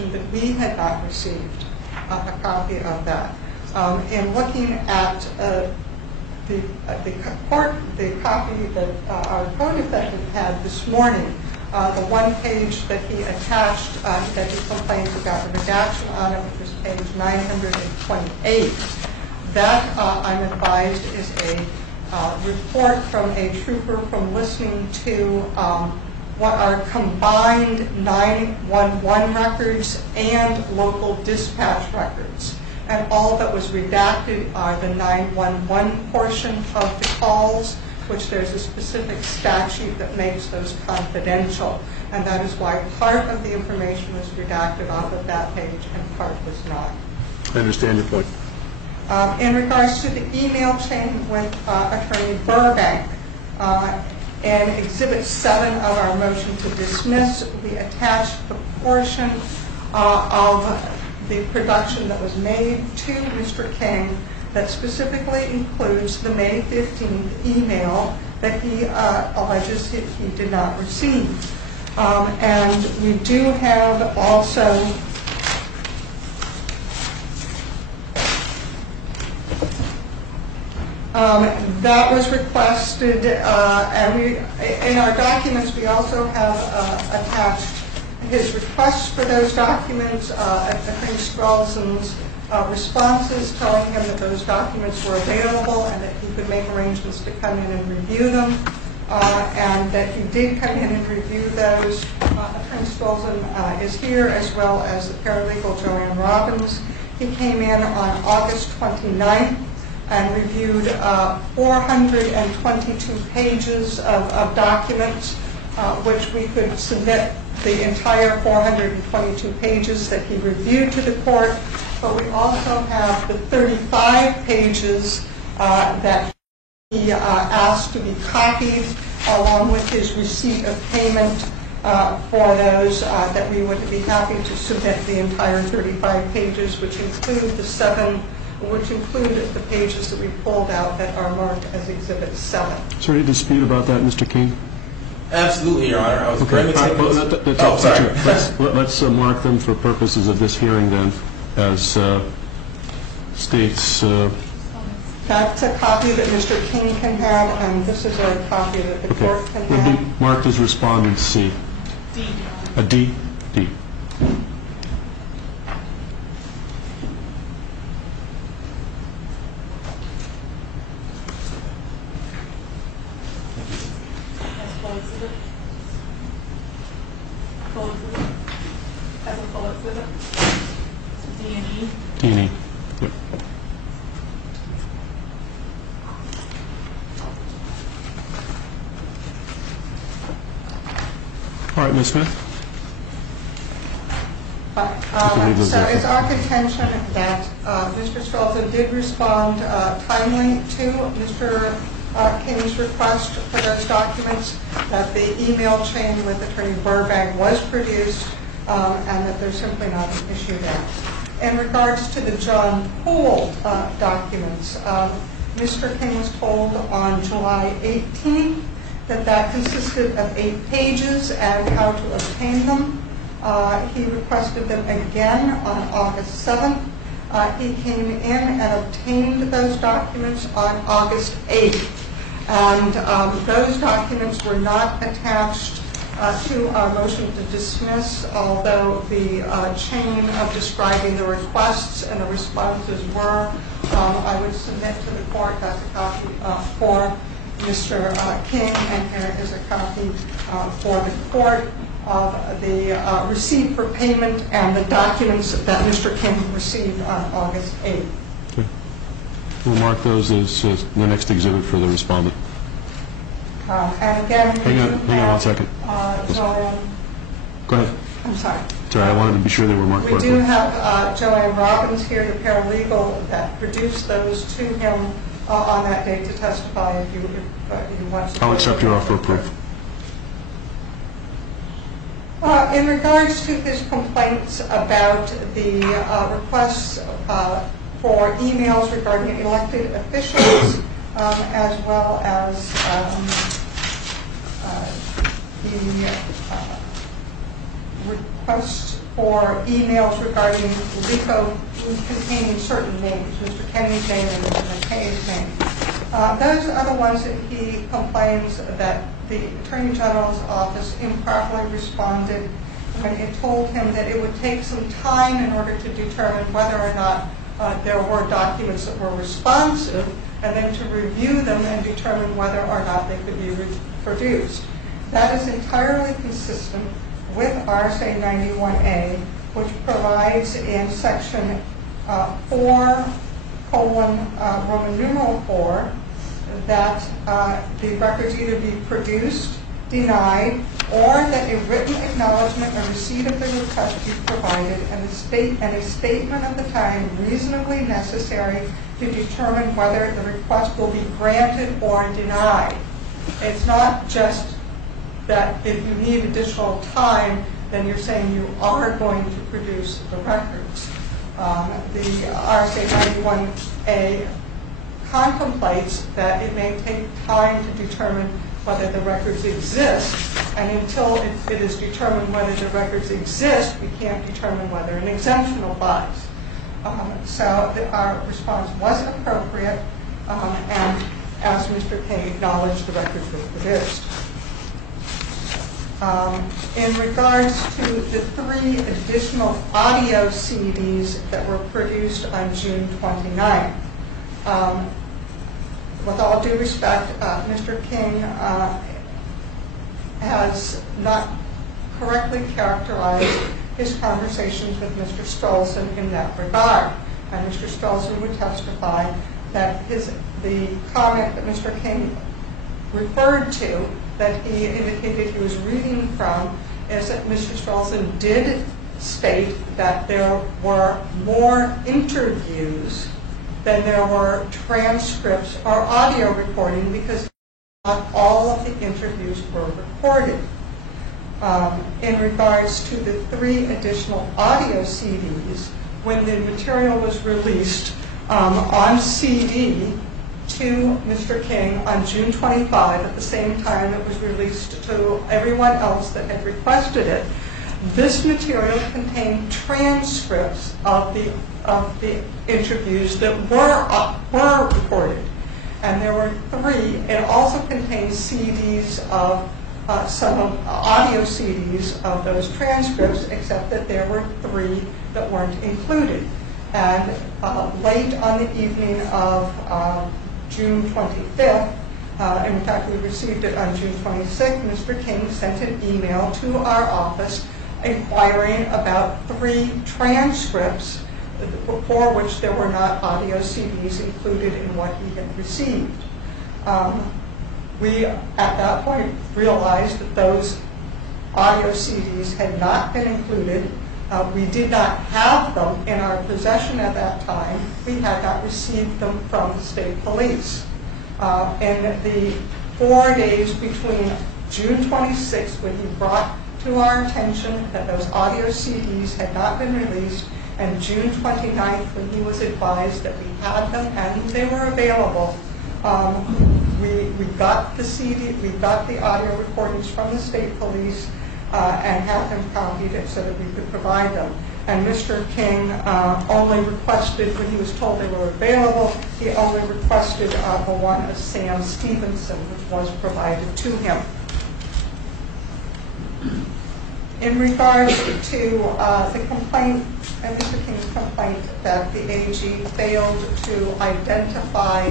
information that we had not received a copy of that. In looking at the copy that our co-defendant had this morning, the one page that he attached that he complained about the redaction on it, which was page 928, that I'm advised is a report from a trooper from listening to what are combined 911 records and local dispatch records. And all that was redacted are the 911 portion of the calls, which there's a specific statute that makes those confidential. And that is why part of the information was redacted off of that page and part was not. I understand your point. In regards to the email chain with Attorney Burbank, in Exhibit 7 of our motion to dismiss, we attached the portion of the production that was made to Mr. King that specifically includes the May 15th email that he alleges he did not receive. And we do have also that was requested, and in our documents we also have attached his requests for those documents, Attorney Stralson's responses telling him that those documents were available and that he could make arrangements to come in and review them, and that he did come in and review those. Attorney Stralson is here, as well as the paralegal Joanne Robbins. He came in on August 29th and reviewed 422 pages of documents, which we could submit the entire 422 pages that he reviewed to the court, but we also have the 35 pages that he asked to be copied, along with his receipt of payment for those, that we would be happy to submit the entire 35 pages, which include the pages that we pulled out that are marked as Exhibit 7. Is there any dispute about that, Mr. King? Absolutely, Your Honor. I was going to take Let's mark them for purposes of this hearing then, as states. That's a copy that Mr. King can have, and this is a copy that the court can have. Would be marked as Respondent C. D. A D? D. As a full exhibit. D and E. D and E. Yep. All right, Ms. Smith. So it's our contention that Mr. Stralson did respond timely to Mr. King's request for those documents, that the email chain with Attorney Burbank was produced, and that there's simply not an issue there. In regards to the John Poole documents, Mr. King was told on July 18th that consisted of 8 pages and how to obtain them. He requested them again on August 7th. He came in and obtained those documents on August 8th. And those documents were not attached to our motion to dismiss, although the chain of describing the requests and the responses were. I would submit to the court that's a copy for Mr. King, and here is a copy for the court of the receipt for payment and the documents that Mr. King received on August 8th. Okay. We'll mark those as the next exhibit for the respondent. And again, hang on 1 second. Joanne. Go ahead. I'm sorry. Sorry, I wanted to be sure they were marked We correctly. do have Joanne Robbins here, the paralegal that produced those to him on that date to testify if you want to. I'll accept your offer of proof. In regards to his complaints about the requests for emails regarding elected officials, as well as the request for emails regarding RICO containing certain names, Mr. Kenny's name and Mr. McKay's name. Those are the ones that he complains that the Attorney General's office improperly responded when it told him that it would take some time in order to determine whether or not there were documents that were responsive, and then to review them and determine whether or not they could be produced. That is entirely consistent with RSA 91A, which provides in section 4, Roman numeral 4, that the records either be produced, denied, or that a written acknowledgement or receipt of the request be provided and a statement of the time reasonably necessary to determine whether the request will be granted or denied. It's not just that if you need additional time, then you're saying you are going to produce the records. The RSA 91A contemplates that it may take time to determine whether the records exist, and until it is determined whether the records exist, we can't determine whether an exemption applies. So our response was appropriate, and as Mr. King acknowledged, the records were produced. In regards to the 3 additional audio CDs that were produced on June 29th, with all due respect, Mr. King has not correctly characterized his conversations with Mr. Stolzen in that regard. And Mr. Stolzen would testify that the comment that Mr. King referred to, that he indicated he was reading from, is that Mr. Stolzen did state that there were more interviews than there were transcripts or audio recording, because not all of the interviews were recorded. In regards to the 3 additional audio CDs, when the material was released on CD to Mr. King on June 25, at the same time it was released to everyone else that had requested it, this material contained transcripts of the interviews that were recorded. And there were 3. It also contained CDs of some audio CDs of those transcripts, except that there were 3 that weren't included. And late on the evening of June 25th, in fact we received it on June 26th, Mr. King sent an email to our office inquiring about 3 transcripts for which there were not audio CDs included in what he had received. We, at that point, realized that those audio CDs had not been included. We did not have them in our possession at that time. We had not received them from the state police. In the 4 days between June 26th, when he brought to our attention that those audio CDs had not been released, and June 29th, when he was advised that we had them and they were available, we got the CD, we got the audio recordings from the state police and had them copied so that we could provide them. And Mr. King only requested, when he was told they were available, he only requested the one of Sam Stevenson, which was provided to him. In regards to the complaint, and Mr. King's complaint that the AG failed to identify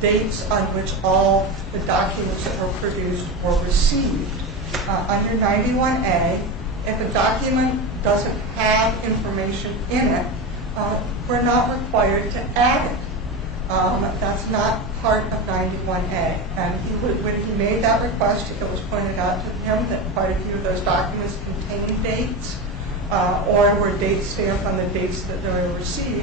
dates on which all the documents that were produced were received, under 91A, if a document doesn't have information in it, we're not required to add it. That's not part of 91A. And when he made that request, it was pointed out to him that quite a few of those documents contained dates or were date stamped on the dates that they were received.